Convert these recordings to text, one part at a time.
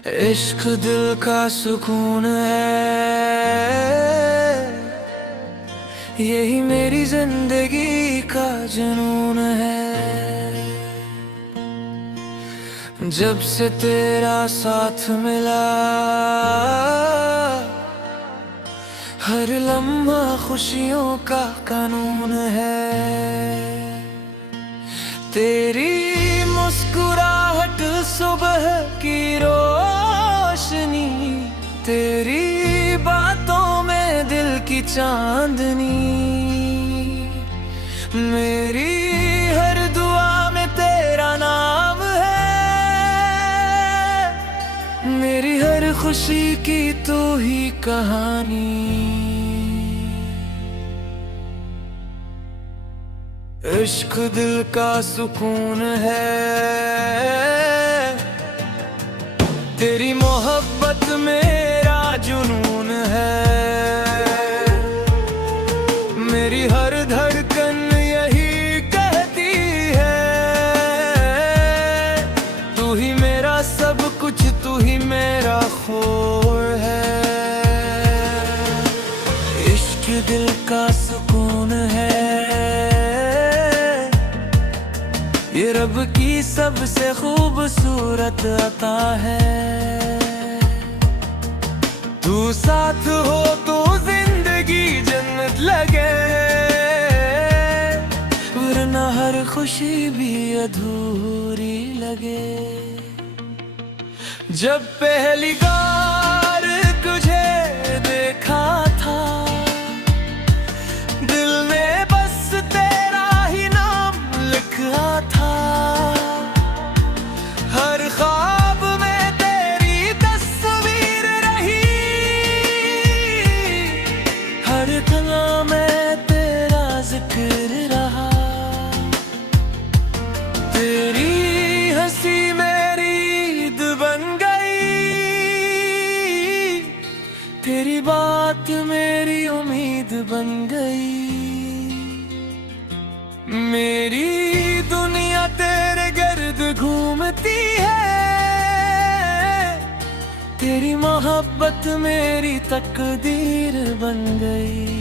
इश्क दिल का सुकून है, यही मेरी जिंदगी का जुनून है। जब से तेरा साथ मिला, हर लम्हा खुशियों का कानून है। तेरी मुस्कुराहट सुबह की रोशनी, तेरी बातों में दिल की चांदनी, मेरी हर दुआ में तेरा नाम है, मेरी हर खुशी की तू ही कहानी। इश्क दिल का सुकून है, तेरी मोहब्बत मेरा जुनून है। मेरी हर धड़कन यही कहती है, तू ही मेरा सब कुछ, तू ही मेरा खोर है। इश्क दिल का सुकून है, ये रब की सबसे खूबसूरत अता है। तू साथ हो तो जिंदगी जन्नत लगे, वरना हर खुशी भी अधूरी लगे। जब पहली बार तुझे देखा था, दिल ने बस तेरा ही नाम लिखा था। हर ख्वाब में तेरी तस्वीर रही, हर कला में तेरा जिक्र रहा। तेरी हंसी मेरी ईद बन गई, तेरी बात मेरी उम्मीद बन गई। मेरी दुनिया तेरे गर्द घूमती है, तेरी मोहब्बत मेरी तकदीर बन गई।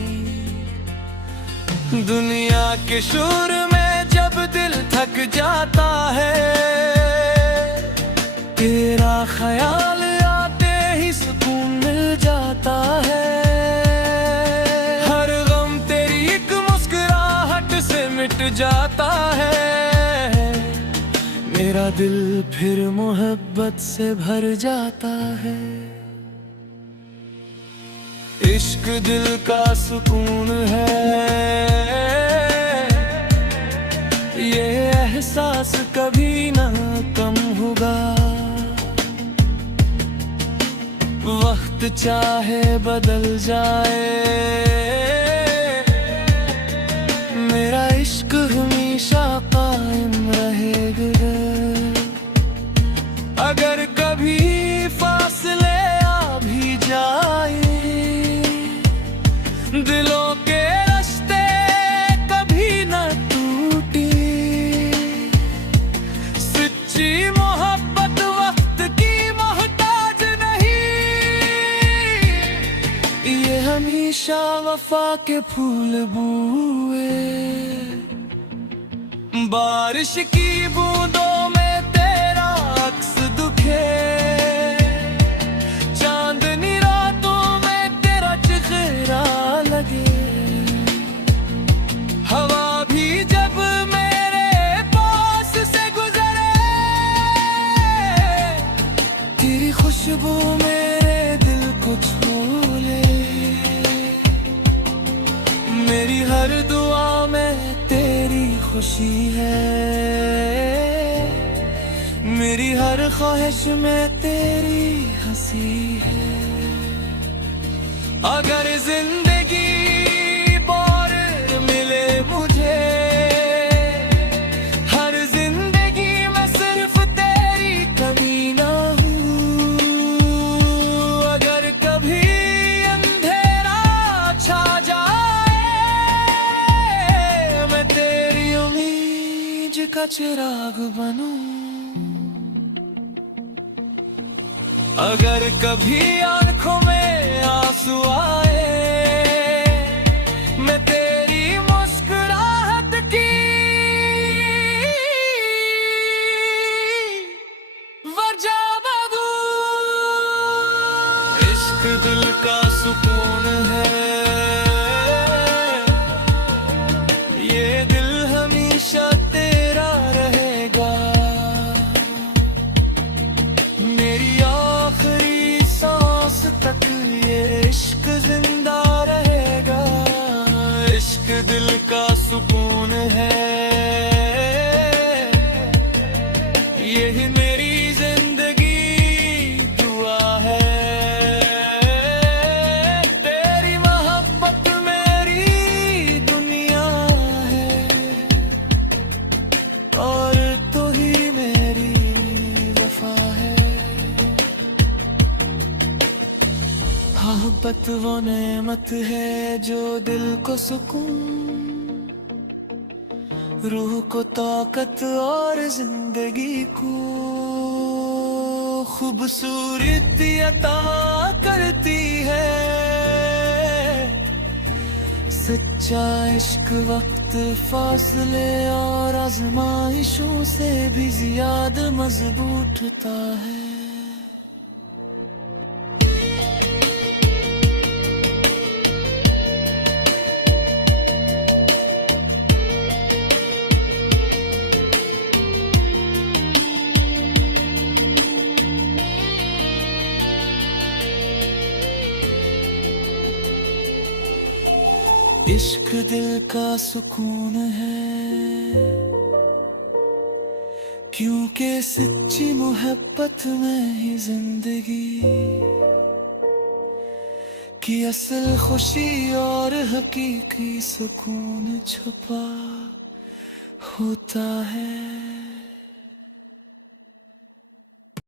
दुनिया के शोर में जब दिल थक जाता है, तेरा ख्याल आते ही सुकून मिल जाता है। हर गम तेरी एक मुस्कुराहट से मिट जाता है, मेरा दिल फिर मोहब्बत से भर जाता है। इश्क दिल का सुकून है, ये एहसास कभी ना कम होगा। वक्त चाहे बदल जाए, मेरा इश्क हमेशा कायम रहेगा। अगर कभी फासले आ भी जाए, दिलों के रास्ते कभी न टूटे। सच्ची मोहब्बत वक्त की मोहताज नहीं, ये हमेशा वफा के फूल बुए। बारिश की बूंदों में तेरा अक्स दुखे, चांदनी रातों में तेरा चेहरा लगे। हवा भी जब मेरे पास से गुजरे, तेरी खुशबू मेरे दिल को छू ले। मेरी हर दुआ में तेरी खुशी है, मेरी हर ख्वाहिश में तेरी हंसी है। अगर जिंदगी बोर मिले मुझे, हर जिंदगी में सिर्फ तेरी कमी ना हूँ। अगर कभी अंधेरा छा जाए, मैं तेरी उम्मीद का चिराग बनूं। अगर कभी आंखों में आंसू आए, मैं तेरी मुस्कुराहट की वजह बदूं। इश्क दिल का सुकून है, ये दिल हमेशा तेरा रहेगा। मेरी आखिरी सांस तक ये इश्क जिंदा रहेगा। इश्क दिल का सुकून है, यही मेरी जिंदगी दुआ है। तेरी मोहब्बत मेरी दुनिया है, और तू ही मेरी वफा है। मोहब्बत वो नेमत है जो दिल को सुकून, रूह को ताकत और जिंदगी को खूबसूरती अता करती है। सच्चा इश्क वक्त फासले और आजमाइशों से भी ज्यादा मजबूत होता है। इश्क दिल का सुकून है, क्योंकि सच्ची मोहब्बत में ही जिंदगी की असल खुशी और हकीकी सुकून छुपा होता है।